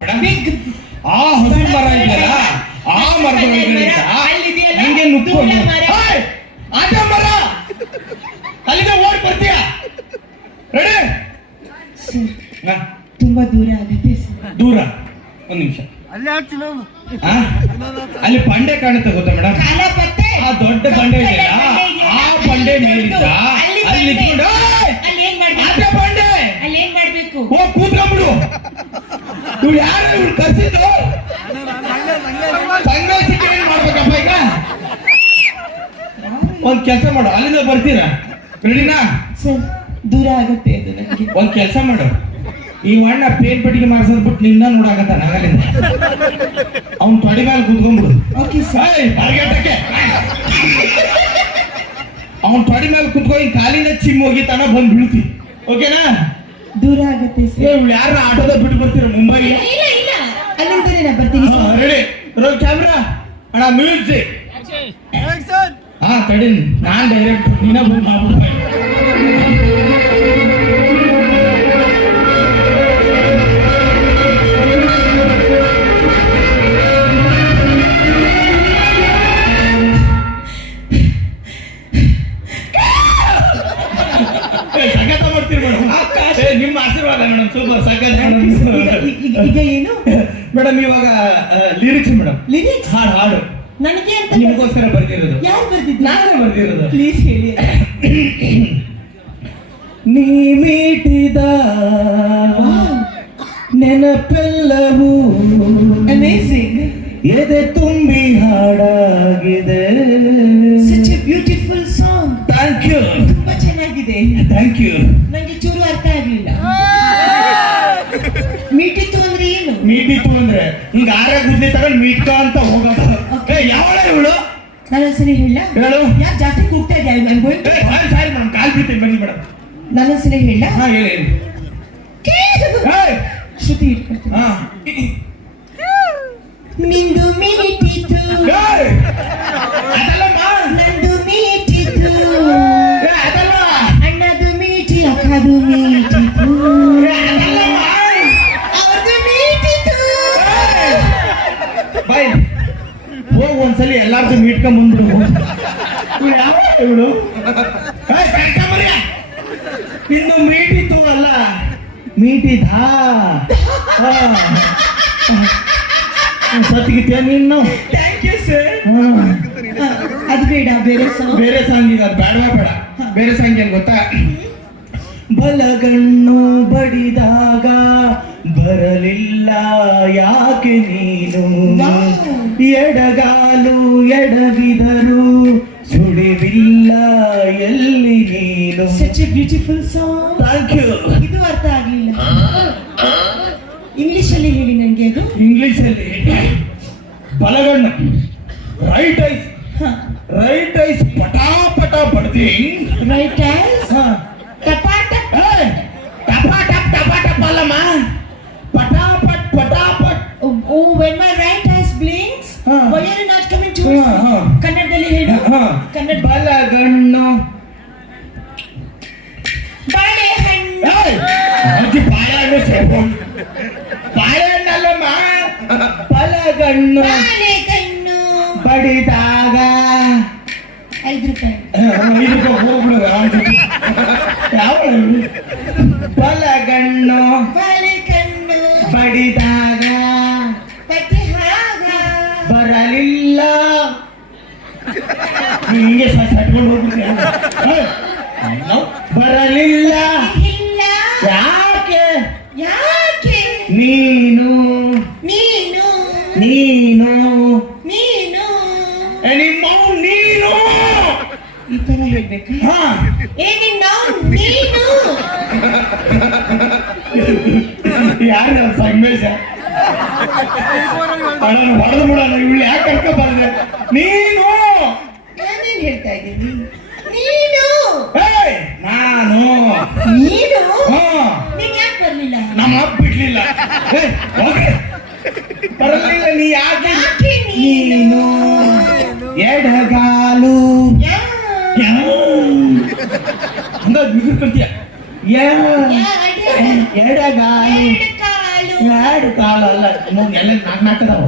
ಆ ಹಸು ಮರ ಇದೆಯಲ್ಲ ಆ ಮರದೊಳಗೆ ಹಿಂಗೆ ನುಗ್ಕೊಂಡು ಅದೇ ಮರ ಅಲ್ಲಿಗೆ ಓಡಿ ಬರ್ತೀಯ. ರೆಡಿ? ತುಂಬಾ ದೂರ ಆಗುತ್ತೆ. ದೂರ ಒಂದ್ ನಿಮಿಷ. ಅಲ್ಲಿ ಬಂಡೆ ಕಾಣುತ್ತೆ ಗೊತ್ತಾ ಮೇಡಮ್? ಆ ದೊಡ್ಡ ಬಂಡೆ ಇದೆಯಲ್ಲ ಆ ಬಂಡೆ ಮೇಲಿದ್ದ ಅಲ್ಲಿ ಬಂಡೆ ಹೋಗಿ ಕೂತ್ಕೊಂಡ್ಬಿಡು. ಇವ್ರು ಯಾರು ಇವ್ರು ಕರ್ಸಿದ್ರು? ಸಂಘರ್ಷಕ್ಕೆ ಏನ್ ಮಾಡ್ಬೇಕಪ್ಪ ಈಗ? ಒಂದ್ ಕೆಲಸ ಮಾಡು, ಅಲ್ಲಿಂದ ಬರ್ತೀರಾ? ರೆಡಿನಾ? ದೂರ ಆಗುತ್ತೆ ಅದು ನನಗೆ. ಒಂದ್ ಕೆಲಸ ಮಾಡು, ಈ ಅಣ್ಣ ಪೇನ್ ಪಟ್ಟಿಗೆ ಮಾರ್ಸದ್ಬಿಟ್ಟು ನಿನ್ನ ನೋಡಾಕತ್ತ ನಗಲಿಂದ ಅವ್ನ್ ತೊಡಿ ಮೇಲೆ ಕೂತ್ಕೊಂಡ್ಬಿಡು. ಅವ್ನ್ ತೊಡಿ ಮೇಲೆ ಕೂತ್ಕೊಂಡು ಕಾಲಿನ ಚಿಮ್ ಹೋಗಿತಾನ ಬಂದ್ ಬೀಳ್ತಿ. ಓಕೆನಾ? ದೂರ ಆಗುತ್ತೆ. ಯಾರ ಆಟೋದ ಬಿಟ್ಟು ಬರ್ತೀರ ಮುಂಬೈಗೆ? ಅಲ್ಲಿಂದ ಬರ್ತೀನಿ. ರೆಡಿ? ರೋಲ್ ಕ್ಯಾಮ್ರಾ ಅಣ್ಣ, ಮ್ಯೂಸಿಕ್. ಹಾ ತಡಿ, ನಾನ್ ಡೈರೆಕ್ಟ್, ನೀನ ಬಂದ್ ಮಾಡ್ಬಿಡ್ತೀನಿ. ನಿಮ್ಮ ಆಶೀರ್ವಾದ ಮೇಡಮ್, ಸೂಪರ್ ಸಖತ್. ಈಗ ಏನು ಮೇಡಮ್? ಇವಾಗ ಲಿರಿಕ್ಸ್ ಮೇಡಮ್. ಲಿರಿಕ್ಸ್? ಹಾಡು ನನಗೆ ಅಂತ ನಿಮಗೋಸ್ಕರ ಬರ್ದಿರೋದು. ಯಾರು ಬರ್ದಿದ್ದು? ನಾನೇ ಬರ್ದಿರೋದು. ಪ್ಲೀಸ್ ಹೇಳಿ. ನೀ ಮೀಟಿದ ನೆನಪೆಲ್ಲವೂ ಅಮೇಜಿಂಗ್, ಎದೆ ತುಂಬಿ ಹಾಡಾಗಿದೆ. Such a beautiful song. Thank you. ತುಂಬಾ ಚೆನ್ನಾಗಿದೆ. Thank you. ನಂಗೆ ಚೂರು ಅರ್ಥ ಆಗ್ಲಿಲ್ಲ. ಮೀಟಿತ್ತು ಅಂದ್ರೆ ಏನು? ಮೀಟಿತ್ತು ಅಂದ್ರೆ ಹಿಂಗ ಆರ ಗುದ್ದಿ ತಗೊಂಡು ಮೀಟ್ಕ ಅಂತ ಹೋಗೋದು. ಯಾವಳ ಇವಳು? ನನ್ನ ಹೆಸರು ಹೇಳ? ಹೇಳು. ಯಾಕೆ ಜಾಸ್ತಿ ಕೂಗ್ತಾ ಇದೆಯಾ? ಸಾರಿ ಮೇಡಮ್, ಕಾಲ್ ಬೀಳ್ತೀನಿ, ಬನ್ನಿ ಮೇಡಮ್. ನನ್ನ ಹೆಸರು ಹೇಳ? ಹಾ ಹೇಳಿ. ಶ್ರುತಿ ಇಟ್ಕೊಳ್ತೀನಿ. ಹಾ. ನಿಂದು ಮೀಟಿತು, ನಂದು ಮೀಟಿತು, ಅಣ್ಣದು ಮೀಟಿ, ಅಕ್ಕದು ಮೀಟಿತು, ಅವ್ರದ್ದು ಮೀಟಿತು. ಬಾಯ್ ಹೋಗ್ ಒಂದ್ಸಲಿ ಎಲ್ಲಾರ್ದು ಮೀಟ್ಕೊಂಡ್ ಬಂದ್ಬಿಡು. ಯಾವ ಇವಳು? ಇನ್ನು ಮೀಟಿತು ಅಲ್ಲ, ಮೀಟಿದ ಸತ್ಗಿತ್ಯ ನೀನು. Thank you sir. ಅದು ಬೇಡ, ಬೇರೆ ಸಾಂಗ್. ಬೇರೆ ಸಾಂಗ್ ಈಗ ಬೇಡವಾ? ಬೇಡ. ಬೇರೆ ಸಾಂಗ್ ಏನ್ ಗೊತ್ತಾ? ಬಲಗಣ್ಣು ಬಡಿದಾಗ ಬರಲಿಲ್ಲ ಯಾಕೆ ನೀನು, ಎಡಗಾಲು ಎಡವಿದರು ಸುಳಿವಿಲ್ಲ ಎಲ್ಲಿ ನೀನು. Such a beautiful song. Thank you. ಇದು ಅರ್ಥ ಆಗ್ಲಿಲ್ಲ. ಇಂಗ್ಲಿಷ್ ಅಲ್ಲಿ ಹೇಳಿ ನನಗೆ ಅದು. ಇಂಗ್ಲಿಷ್ ಅಲ್ಲಿ ಬಲಗಣ್ಣು ರೈಟ್ ಐಸ್, ರೈಟ್ ಐಸ್ ಪಟಾಪಟ ಬಡ್ದಿ. Right ice ಟಪಾಟಪ್. ಟಪಾಟಪ್ ಟಪಾಟಪ್ ಅಲ್ಲಮ್ಮ, ಪಟಾಪಟ್ ಪಟಾಪಟ್. Oh, when my right eyes blinks, why are you not coming to me? ಕನ್ನಡದಲ್ಲಿ ಹೇಳು. ಕನ್ನಡ. ಬಲಗಣ್ಣು ಬಾಳೆಹಣ್ಣು. ಅಜ್ಜಿ ಬಾಳೆಹಣ್ಣು ಸೇರ್ಕೊಂಡು ಬಾಳೆಹಣ್ಣಲ್ಲಮ್ಮ, ಬಲಗಣ್ಣು ಬಾಳೆಹಣ್ಣು ಬಡಿದಾಗ 5 ರೂಪಾಯಿ. 5 ರೂಪಾಯಿ ಹೋಗ್ಬಿಡು. ಯಾವ ಬಲಗಣ್ಣು ಬಾಳೆಹಣ್ಣು ಬಡಿದಾಗ ಬರಲಿಲ್ಲ. ಹಿಂಗೆ ಸಟ್ಕೊಂಡು ಹೋಗ್ಬಿಡ್ತೀಯ. ಬರಲಿಲ್ಲ ಯಾಕೆ? ಯಾಕೆ? ನೀನು ನೀನು ನೀನು ನೀನು ನಿಮ್ಮ ನೀನು ಈ ತರ ಹೇಳ್ಬೇಕು. ಏನಿನ್ನ ನೀನು? ಯಾರು ಸಂಗಮೇಶ? ಹೊಡೆದು ಬಿಡೋಣ. ಇವಳು ಯಾಕೆ ಕರ್ಕೊಬಾರ್ದೆ? ನೀನು ನಾನೇನ್ ಹೇಳ್ತಾ ಇದ್ದೀನಿ? ನೀನು ನಾನು ನೀನು ನೀನ್ ಯಾಕೆ ಬರ್ಲಿಲ್ಲ? ನಮ್ಮ ಅಪ್ಪ ಬಿಡ್ಲಿಲ್ಲ. ಬರಲಿಲ್ಲ. ನೀ ಯಾಕೆ? ನೀನು ಎಡಗಾಲು ಹಂಗ ಬಿಗಿರ್ಕೊಂತೀಯ. ಎಡಗಾಲು ಎರಡು ಕಾಲ ಅಲ್ಲ ಎಲ್ಲ ನಾಲ್ಕದವ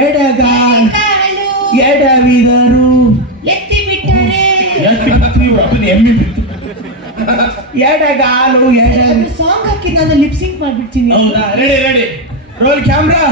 ಎಡಗಾಲ ಕಾಲು ಎಡವಿದರು ಎತ್ತಿ ಬಿಟ್ಟರೆ ಎಮ್ಮಿ ಬಿತ್ತು ಎಡಗಾಲು ಎಡ ಸಾಂಗ್ ಹಾಕಿ ನಾನು ಲಿಪ್ಸಿಂಗ್ ಮಾಡ್ಬಿಡ್ತೀನಿ. ಹೌದಾ ರೆಡಿ ರೆಡಿ ರೋಲ್ ಕ್ಯಾಮ್ರಾ